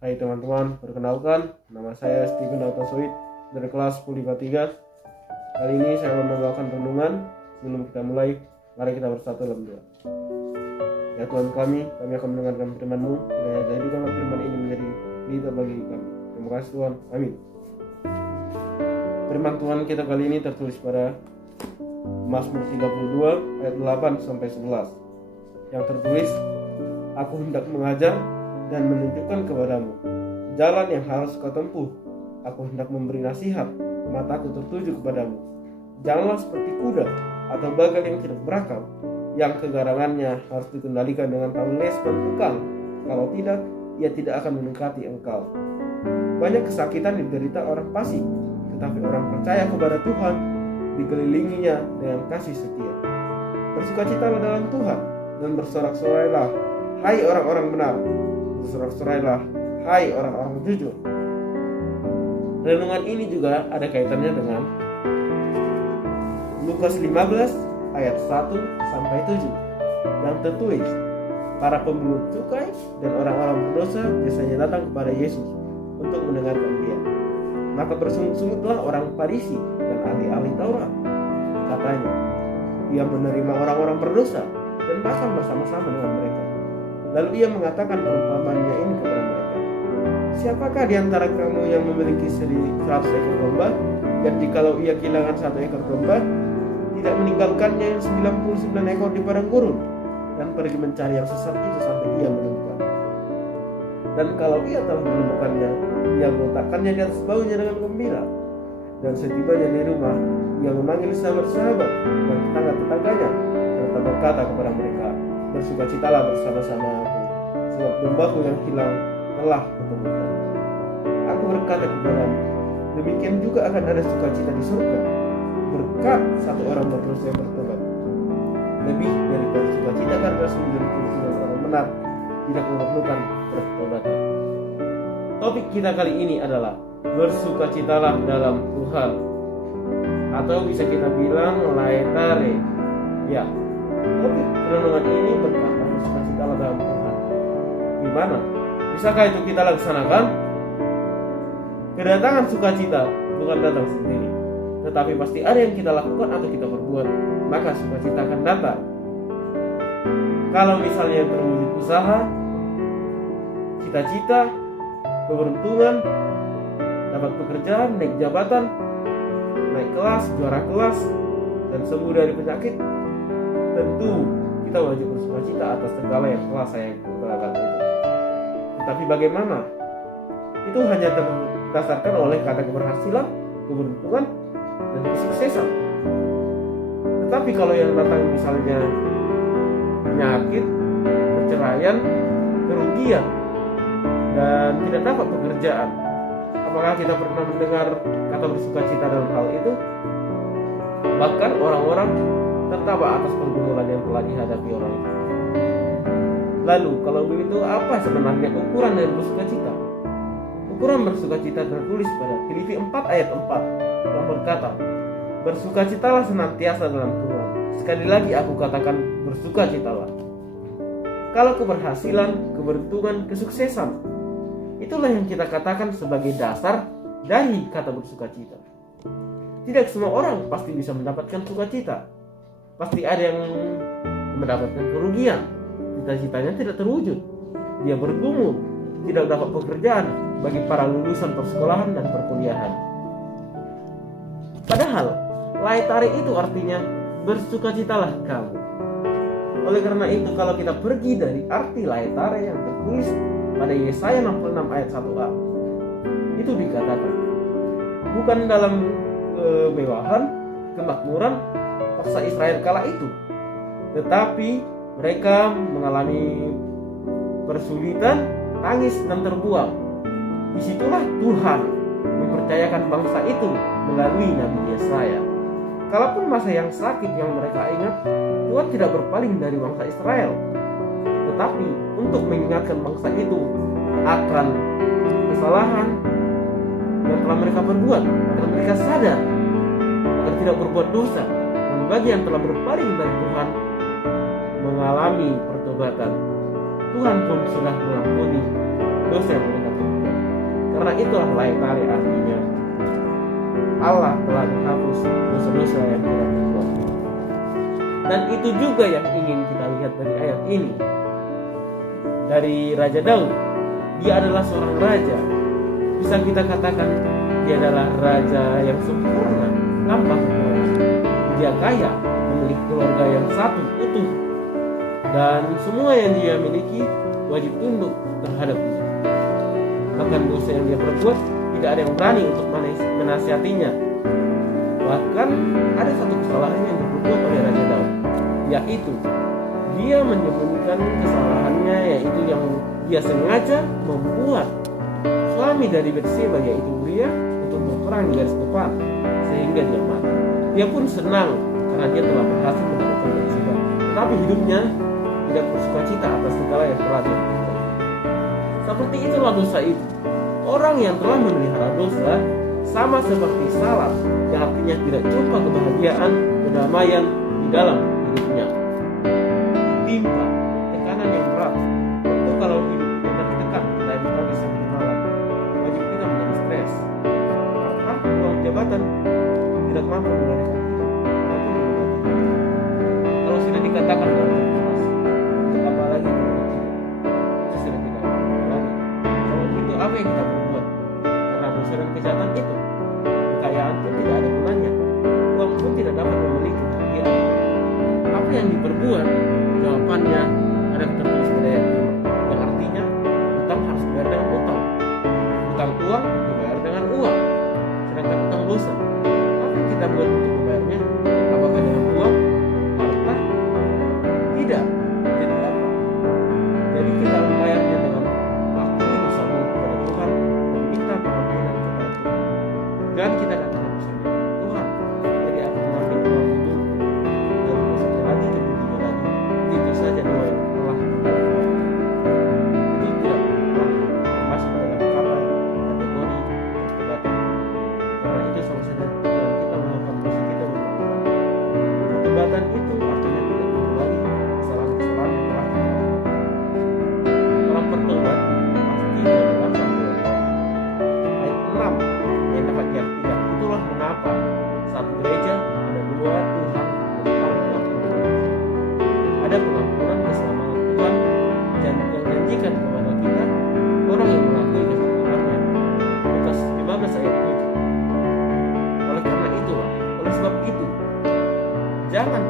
Hai teman-teman, perkenalkan nama saya Steven Autosoid dari kelas 10 3. Kali ini saya akan membawakan renungan. Sebelum kita mulai, mari kita bersatu dalam doa. Ya Tuhan kami akan mendengarkan firman-Mu. Kiranya jadikanlah firman ini menjadi berita bagi kami. Terima kasih Tuhan, amin. Firman Tuhan kita kali ini tertulis pada Mazmur 32 ayat 8 sampai 11. Yang tertulis, aku hendak mengajar dan menunjukkan kepadamu jalan yang harus kau tempuh. Aku hendak memberi nasihat, mataku tertuju kepadamu. Janganlah seperti kuda atau bagal yang tidak berakal, yang kegarangannya harus dikendalikan dengan tali les dan bekal. Kalau tidak, ia tidak akan mendekati engkau. Banyak kesakitan diderita orang fasik, tetapi orang percaya kepada Tuhan dikelilinginya dengan kasih setia. Bersukacitalah dalam Tuhan dan bersorak-sorailah, hai orang-orang benar. Bersorak-sorailah, hai orang-orang jujur. Renungan ini juga ada kaitannya dengan Lukas 15 ayat 1 sampai 7 yang tertulis, para pemungut cukai dan orang-orang berdosa biasanya datang kepada Yesus untuk mendengarkan Dia. Maka bersungut-sungutlah orang Farisi dan ahli-ahli Taurat. Katanya, Dia menerima orang-orang berdosa dan makan bersama-sama dengan mereka. Lalu ia mengatakan perumpamaannya ini kepada mereka. Siapakah di antara kamu yang memiliki 100 ekor domba, dan jikalau ia kehilangan 1 ekor domba, tidak meninggalkannya yang 99 ekor di padang gurun, dan pergi mencari yang sesat itu sampai ia menemukan? Dan kalau ia telah menemukannya, ia meletakkannya di atas bahunya dengan gembira. Dan setibanya di rumah, ia memanggil sahabat-sahabat dan tetangga-tetangganya, serta berkata kepada mereka, bersukacitalah bersama-sama aku, sebab dombaku yang hilang telah kutemukan. Aku berkata kepadamu, demikian juga akan ada sukacita di surga berkat satu orang berdosa yang bertobat, lebih daripada sukacita karena 99 orang benar tidak memerlukan pertobatan. Topik kita kali ini adalah bersukacitalah dalam Tuhan, atau bisa kita bilang laetare. Ya, topik renungan ini berkata bersukacitalah dalam Tuhan. Gimana? Bisakah itu kita laksanakan? Kedatangan sukacita bukan datang sendiri, tetapi pasti ada yang kita lakukan atau kita perbuat, maka sukacita akan datang. Kalau misalnya terwujud usaha, cita-cita, keberuntungan, dapat pekerjaan, naik jabatan, naik kelas, juara kelas, dan sembuh dari penyakit, tentu kita wajib bersukacita atas segala yang telah saya utarakan itu. Tetapi bagaimana? Itu hanya terdasarkan oleh kata keberhasilan, keberuntungan, dan kesuksesan. Tetapi kalau yang datang misalnya penyakit, perceraian, kerugian, dan tidak dapat pekerjaan, apakah kita pernah mendengar kata bersukacita dalam hal itu? Bahkan orang-orang tertawa atas pergumulan yang telah dihadapi orang itu. Lalu kalau begitu, apa sebenarnya ukuran dari bersukacita? Ukuran bersukacita tertulis pada Filipi 4 ayat 4 yang berkata, bersukacitalah senantiasa dalam Tuhan. Sekali lagi aku katakan, bersukacitalah. Kalau keberhasilan, keberuntungan, kesuksesan, itulah yang kita katakan sebagai dasar dari kata bersukacita. Tidak semua orang pasti bisa mendapatkan sukacita. Pasti ada yang mendapatkan kerugian, cita-citanya tidak terwujud, dia bergumul, tidak dapat pekerjaan bagi para lulusan persekolahan dan perkuliahan. Padahal laetare itu artinya bersukacitalah kamu. Oleh karena itu, kalau kita pergi dari arti laetare yang tertulis pada Yesaya 66 ayat 1a, itu dikatakan bukan dalam kemewahan, kemakmuran bangsa Israel kala itu, tetapi mereka mengalami kesulitan, tangis, dan terbuang. Disitulah Tuhan mempercayakan bangsa itu melalui Nabi Yesaya. Kalaupun masa yang sakit yang mereka ingat, Tuhan tidak berpaling dari bangsa Israel, tetapi untuk mengingatkan bangsa itu akan kesalahan yang telah mereka perbuat, agar mereka sadar agar tidak berbuat dosa, dan bagi yang telah berpaling dari Tuhan mengalami pertobatan, Tuhan pun sudah mengampuni dosa yang mereka perbuat. itulah layak kali artinya Allah telah menghapus dosa-dosa yang kita perbuat. Dan itu juga yang ingin kita lihat dari ayat ini. Dari Raja Daud, dia adalah seorang raja. Bisa kita katakan dia adalah raja yang sempurna, tanpa kekurangan. Dia kaya, memiliki keluarga yang satu, utuh. Dan semua yang dia miliki wajib tunduk terhadap dia. Bahkan dosa yang dia perbuat tidak ada yang berani untuk menasihatinya. Bahkan ada satu kesalahan yang diperbuat oleh Raja Daud, yaitu dia menyembunyikan kesalahannya, yaitu yang dia sengaja membuat suami dari Batseba, yaitu Uria, untuk berperang di garis depan sehingga dia mati. Dia pun senang karena dia telah berhasil menaklukkan Batseba, tetapi hidupnya tidak bersukacita atas segala yang telah dia perbuat. Seperti itulah dosa itu. Orang yang telah memelihara dosa sama seperti salaf, yang artinya tidak jumpa kebahagiaan, kedamaian di dalam hidupnya. Ditimpa tekanan yang berat. Tentu kalau hidup kita tertekan dari pagi sampai malam, wajib kita menjadi stres. Karena uang jabatan tidak mampu mengadakan kita ataupun mengobati kita. Kalau sudah dikatakan dalam keras, apalagi itu sudah tidak lagi. Kalau itu apa yang kita perbuat? Karena dosa dan kejahatan itu, kekayaan pun tidak ada gunanya, uang pun tidak dapat memiliki kebahagiaan. Apa yang diperbuat? Jawabannya ada tertulis pada ayat 5, yang artinya utang harus dibayar dengan utang, utang uang dibayar dengan uang. Sedangkan utang dosa, apa yang kita buat untuk membayarnya? Apakah dengan uang, harta? Tidak. Jadi apa? Jadi kita membayarnya dengan mengakui dosamu kepada Tuhan, meminta pengampunan kepada Tuhan. Dan kita katakan bersama, Tuhan, jadi aku mengambil uang itu dan dosa lagi kemudian lagi. Itu saja doa yang telah dilakukan. Itu tidak masuk dalam kategori pertobatan. Karena itu sama saja dengan kita melakukan dosa, kita melakukan pertobatan. Itu artinya tidak mengulangi kesalahan-kesalahan yang telah kita lakukan. Orang bertobat pasti dalam satu ayat 6 yang dapat diartikan. Itulah mengapa satu gereja ada dua Tuhan tentang pengampunan. Ada pengampunan keselamatan Tuhan dan yang janjikan kepada kita orang yang mengakui kesalahannya. Lukas 15 ayat 7. Oleh karena itulah, oleh sebab itu, jangan